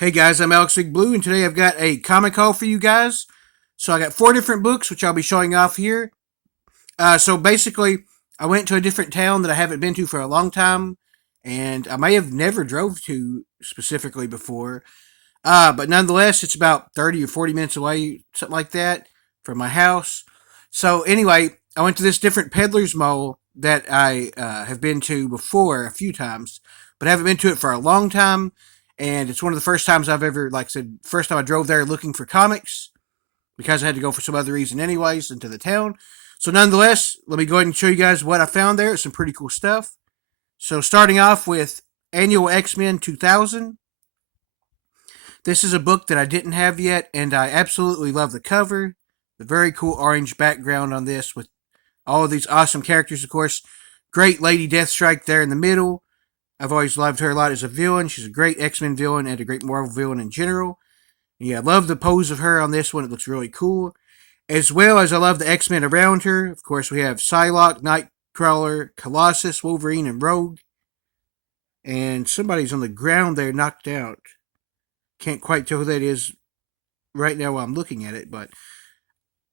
Hey guys, I'm Alex Big Blue, and today I've got a comic haul for you guys. So I got four different books, which I'll be showing off here. So basically, I went to a different town that I haven't been to for a long time, and I may have never drove to specifically before. But nonetheless, it's about 30 or 40 minutes away, something like that, from my house. So anyway, I went to this different Peddlers Mall that I have been to before a few times, but I haven't been to it for a long time. And it's one of the first times I've ever, like I said, first time I drove there looking for comics because I had to go for some other reason, anyways, into the town. So nonetheless, let me go ahead and show you guys what I found there. It's some pretty cool stuff. So starting off with Annual X-Men 2000. This is a book that I didn't have yet, and I absolutely love the cover. The very cool orange background on this with all of these awesome characters, of course. Great Lady Deathstrike there in the middle. I've always loved her a lot as a villain. She's a great X-Men villain and a great Marvel villain in general. Yeah, I love the pose of her on this one. It looks really cool. As well as I love the X-Men around her. Of course, we have Psylocke, Nightcrawler, Colossus, Wolverine, and Rogue. And somebody's on the ground there knocked out. Can't quite tell who that is right now while I'm looking at it, but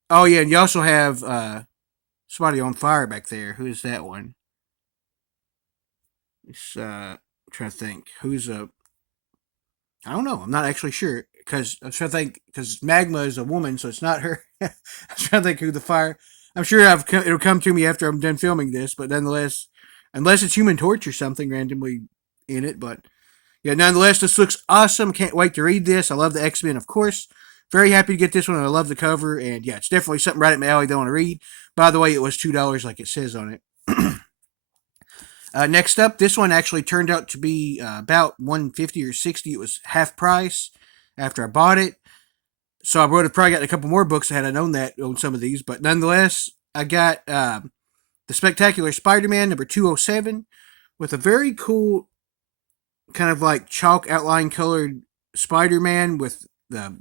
oh yeah, and you also have somebody on fire back there. Who is that one? It's I'm trying to think. Who's a I don't know. I'm not actually sure because I'm trying to think because Magma is a woman, so it's not her. I'm trying to think who the fire. I'm sure it'll come to me after I'm done filming this, but nonetheless, unless it's Human Torch or something randomly in it, but yeah, nonetheless, this looks awesome. Can't wait to read this. I love the X Men, of course. Very happy to get this one. I love the cover, and yeah, it's definitely something right at my alley that I want to read. By the way, it was $2 like it says on it. Next up, this one actually turned out to be about 150 or 60. It was half price after I bought it. So I would have probably gotten a couple more books had I known that on some of these. But nonetheless, I got the Spectacular Spider-Man number 207 with a very cool kind of like chalk outline colored Spider-Man with the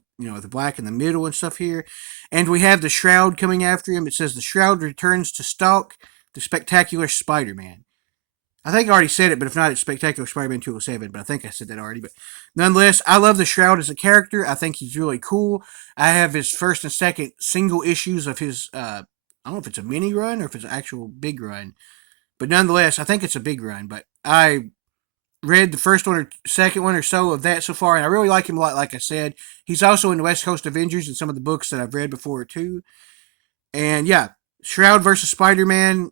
black in the middle and stuff here. And we have the Shroud coming after him. It says the Shroud returns to stalk the Spectacular Spider-Man. I think I already said it, but if not, it's Spectacular Spider-Man 207, but I think I said that already. But nonetheless, I love the Shroud as a character. I think he's really cool. I have his first and second single issues of his, I don't know if it's a mini run or if it's an actual big run. But nonetheless, I think it's a big run. But I read the first one or second one or so of that so far, and I really like him a lot, like I said. He's also in the West Coast Avengers and some of the books that I've read before, too. And yeah, Shroud versus Spider-Man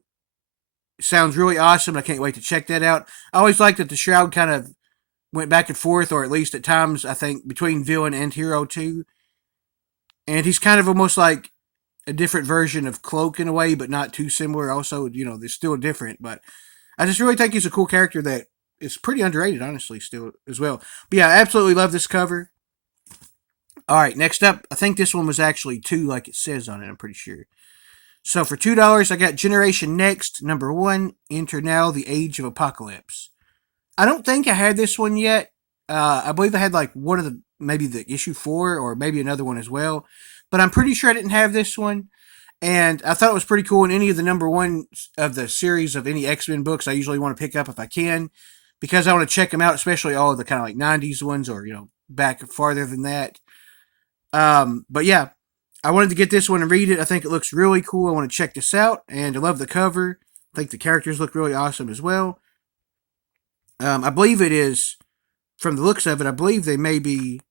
sounds really awesome. I can't wait to check that out. I always liked that the Shroud kind of went back and forth, or at least at times, I think, between villain and hero, too. And he's kind of almost like a different version of Cloak in a way, but not too similar. Also, they're still different, but I just really think he's a cool character that is pretty underrated, honestly, still as well. But yeah, I absolutely love this cover. All right, next up, I think this one was actually two, like it says on it. I'm pretty sure. So for $2, I got Generation Next number one. Enter now the Age of Apocalypse. I don't think I had this one yet. I believe I had like one of the maybe the issue 4 or maybe another one as well, but I'm pretty sure I didn't have this one. And I thought it was pretty cool in any of the number one of the series of any X Men books. I usually want to pick up if I can because I want to check them out, especially all of the kind of like 90s ones or back farther than that. But yeah, I wanted to get this one and read it. I think it looks really cool. I want to check this out, and I love the cover. I think the characters look really awesome as well. I believe it is, from the looks of it, I believe they may be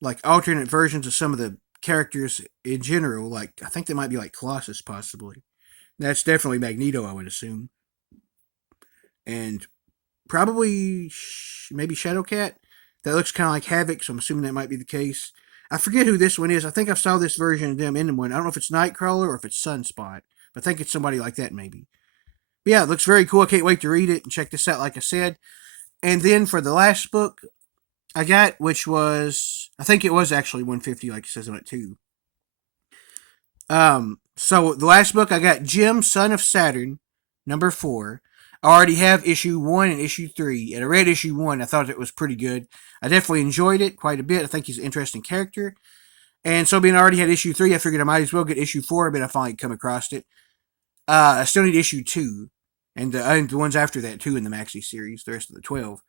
like alternate versions of some of the characters in general. Like, I think they might be like Colossus, possibly. That's definitely Magneto, I would assume. And probably maybe Shadowcat. That looks kind of like Havoc, so I'm assuming that might be the case. I forget who this one is. I think I saw this version of them in one. I don't know if it's Nightcrawler or if it's Sunspot. But I think it's somebody like that, maybe. But yeah, it looks very cool. I can't wait to read it and check this out, like I said. And then for the last book I got, which was, I think it was actually 150, like it says on it too. So the last book I got, Jim, Son of Saturn, number 4. I already have issue 1 and issue 3. And I read issue 1. I thought it was pretty good. I definitely enjoyed it quite a bit. I think he's an interesting character. And so being I already had issue 3, I figured I might as well get issue 4, but I finally come across it. I still need issue 2. And the ones after that, too, in the Maxi series, the rest of the 12.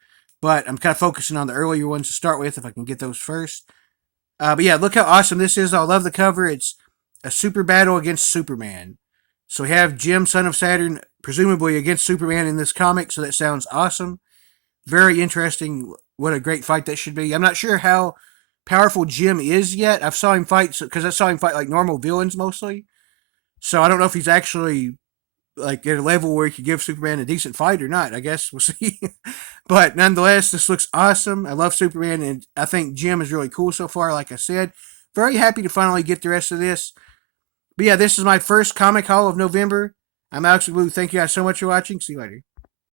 but I'm kind of focusing on the earlier ones to start with if I can get those first. But yeah, look how awesome this is. I love the cover. It's a super battle against Superman. So we have Jim, son of Saturn, presumably against Superman in this comic. So that sounds awesome. Very interesting. What a great fight that should be. I'm not sure how powerful Jim is yet. I've saw him fight because I saw him fight like normal villains mostly. So I don't know if he's actually like at a level where he could give Superman a decent fight or not. I guess we'll see. But nonetheless, this looks awesome. I love Superman, and I think Jim is really cool so far. Like I said, very happy to finally get the rest of this. But yeah, this is my first comic haul of November. I'm Alex Blue. Thank you guys so much for watching. See you later.